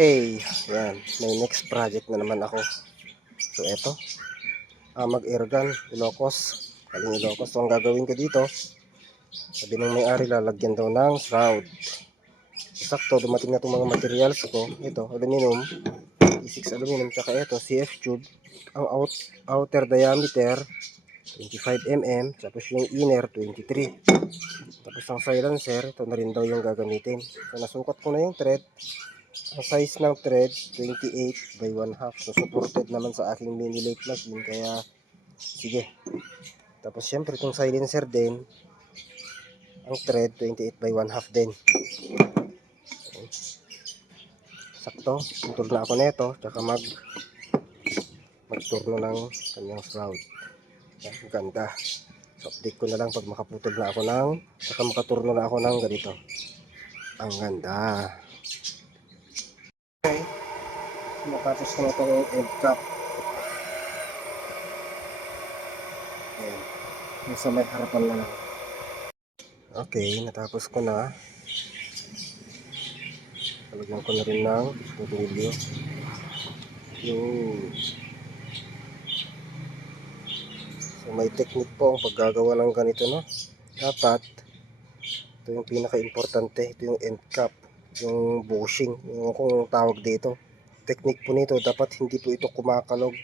Hey, yan. May next project na naman ako. So, eto. Mag-airgun, Ilocos. Kaling Ilocos. So, ang gagawin ko dito, sabi ng may-ari, lalagyan daw ng shroud. So, sakto, dumating na itong mga materials ko. Ito, aluminum. E6 aluminum. Tsaka ito, CF tube. Ang outer diameter, 25 mm. Tapos yung inner, 23. Tapos ang silencer, ito na rin daw yung gagamitin. So, nasukat ko na yung thread. Ang size ng thread, 28 by 1/2. So, supported naman sa aking mini lathe machine. Kaya, sige. Tapos, syempre, itong silencer din, ang thread, 28 by 1/2 din. Sakto. Putol na ako nito. Tsaka magturno ng kanyang shroud. Yan, ganda. So, update ko na lang pag makaputol na ako tsaka makaturno na ako ng ganito. Ang ganda. Okay. Matapos ko na itong end cap. Ayan. Nasa may harapan na lang. Okay, natapos ko na. Talagyan ko na rin ng tornilyo. Yung so may technique po ang paggagawa ng ganito, no? Dapat ito yung pinaka-importante, ito yung end cap, yung bushing, yung kung tawag dito. Technique po nito, dapat hindi po ito kumakalog.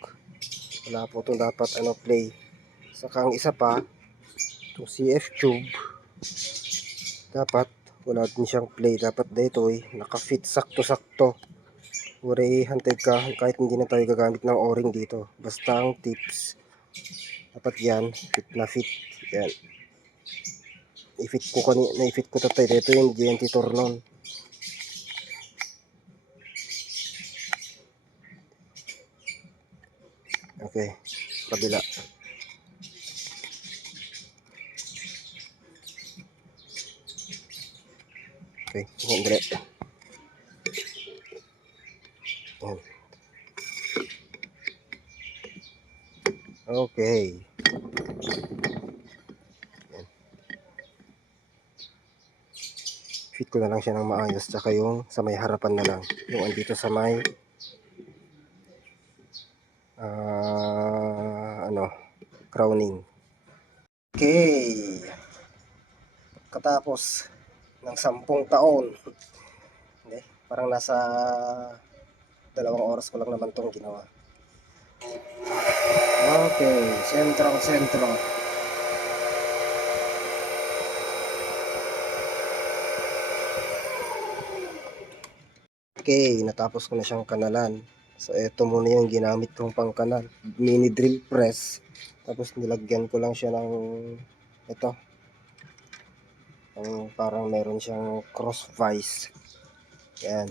Wala po itong dapat play. Saka ang isa pa, itong CF tube, dapat wala din siyang play. Dapat dito naka-fit sakto-sakto. Uray hantay ka kahit hindi na tayo gagamit ng o-ring dito. Basta ang tips, dapat yan, fit na fit. Yan. Na-fit ko tatay. Ito yung GNT Tornon. Okay, kabila. Okay, sandali. Yan. Okay. Yan. Fit ko na lang siya ng maayos. Tsaka yung sa may harapan na lang. Yung andito sa may crowning. Okay. Katapos ng 10 taon. Hindi, parang nasa 2 oras ko lang naman itong ginawa. Okay, sentro. Okay, natapos ko na siyang kanalan. So, ito muna yung ginamit kong pangkanal. Mini drill press. Tapos, nilagyan ko lang siya ng ito. Parang meron siyang cross vise. Yan.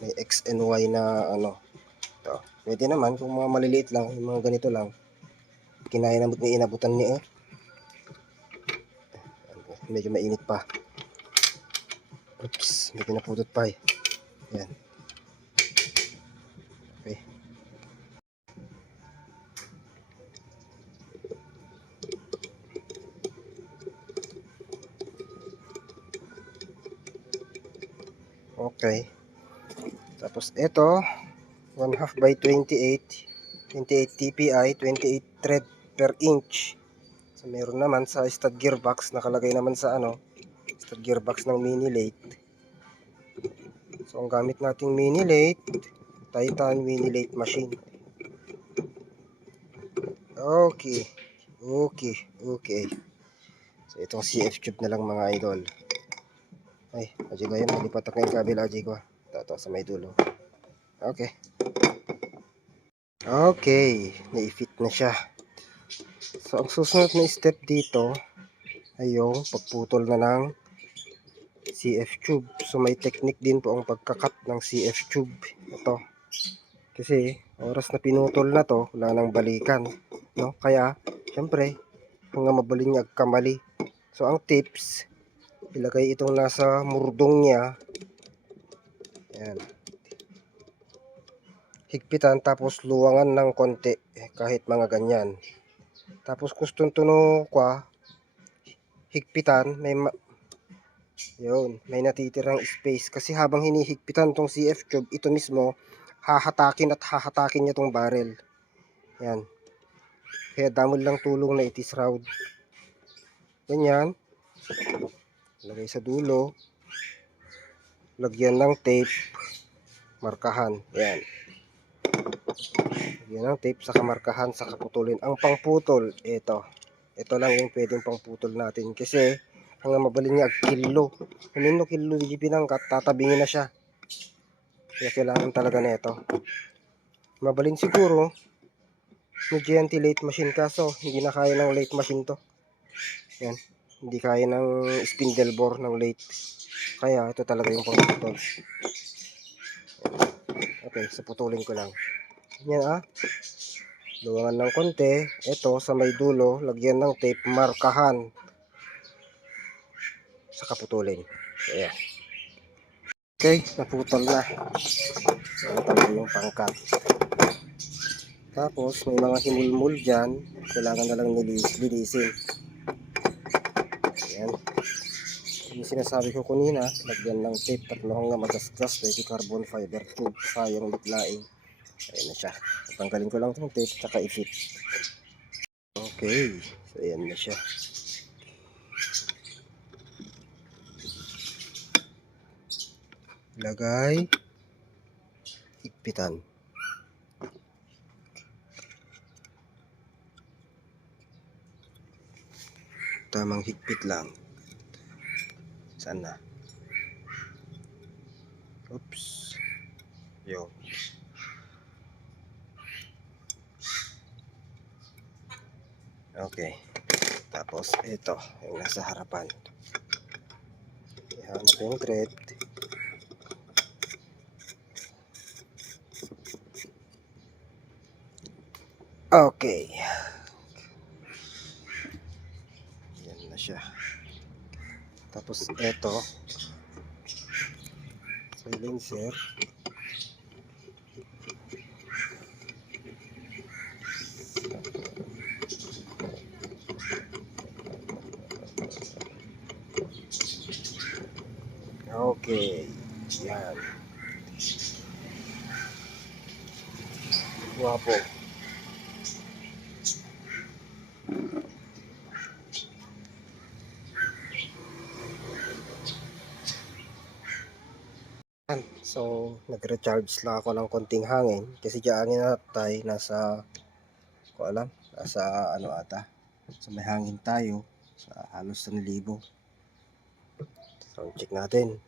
May X and Y na Ito. Pwede naman kung mga maliliit lang, yung mga ganito lang. Kinaya na inabutan niya Medyo mainit pa. Oops, medyo napudot pa Yan. Okay. Okay. Tapos ito, 1/2 by 28 TPI, 28 thread per inch. So meron naman sa stud gearbox, nakalagay naman sa stud gearbox ng mini lathe. So ang gamit nating mini lathe, Titan mini lathe machine. Okay. So itong CF tube na lang mga idol. Ay, aji ko yun, nalipat ako yung kabila aji ko. Ito sa may dulo. Okay. Okay, na-fit na siya. So ang susunod na step dito ay yung pagputol na ng CF tube. So may technique din po ang pagkakat ng CF tube. Ito. Kasi oras na pinutol na to, wala nang balikan, no? Kaya syempre, hanggang mabalinyag kamali. So ang tips, ilagay itong nasa murdong niya. Ayan. Higpitan tapos luwangan ng konti kahit mga ganyan. Tapos kustong tuno kwa higpitan, Yun, may natitirang space kasi habang hinihigpitan tong CF tube, ito mismo hahatakin at hahatakin niya tong barrel. Yan. Kaya damon lang tulong na itis round. Ganyan. Lagay sa dulo. Lagyan ng tape. Markahan. Yan. Lagyan ng tape, saka markahan, saka putulin. Ang pangputol, ito. Ito lang yung pwedeng pangputol natin. Kasi, ang mabalin niya, kilo. Humino kilo di pinangkat, tatabingin na siya. Kaya kailangan talaga na ito. Mabalin siguro, may GNT late machine kaso, hindi na kaya ng late machine to. Yan. Hindi kaya ng spindle bore ng late. Kaya ito talaga yung pangputol. Okay, so putulin ko lang. Yan luwangan ng konti. Ito sa may dulo, lagyan ng tape, markahan. Saka putulin. Ayan. Okay, naputol na. So, talaga yung pangkat. Tapos, may mga himulmul dyan. Kailangan na lang linisin. Ayan. Yung sinasabi ko kanina, lagyan ng tape, tatlo hanggang magasgas, pwede carbon fiber tube, sayang bitlaing. Ayan na siya. Tanggalin ko lang itong tape, tsaka i-fit. Okay, so ayan na siya. Lagay, higpitan. Tamang higpit lang. Saan na? Oops. Yo. Okay. Tapos ito, yung nasa harapan. Ihanap yung thread. Okay. Yan na siya. Tapos ito, silencer. Okay. Yan. Guwapo. So, nag-recharge lang ako ng konting hangin kasi diyan natay nasa ko alam, nasa ano ata. So, may hangin tayo sa halos 1,000. So, check natin.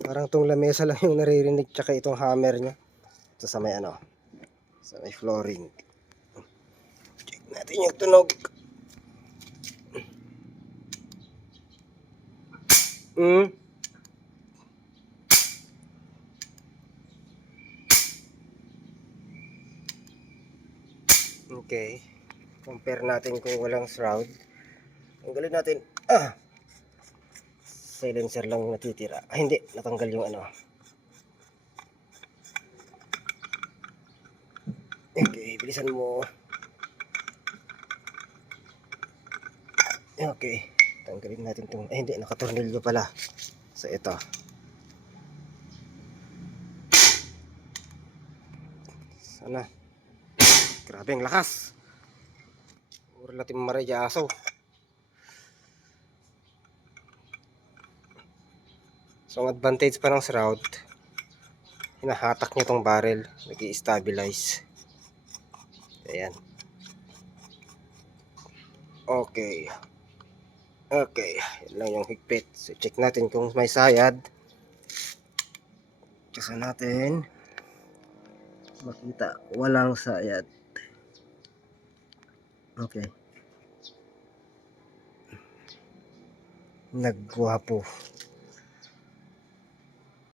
Parang tong lamesa lang yung naririnig tsaka itong hammer niya. Ito sa may ano, sa may flooring. Check natin yung tunog. Okay. Compare natin kung walang shroud. Tanggalin natin. Silencer lang natitira. Hindi. Natanggal yung ano. Okay. Bilisan mo. Okay. Tanggalin natin itong. Hindi. Nakatornilyo pala. So, ito. Sana. Grabe ang lakas. Ura natin maradyaso. So, ang advantage pa ng shroud, hinahatak niya tong barrel, nag-i-stabilize. Ayan. Okay. Okay. Yan lang yung higpit. So, check natin kung may sayad. Kasi natin makita walang sayad. Okay. Nagwapo.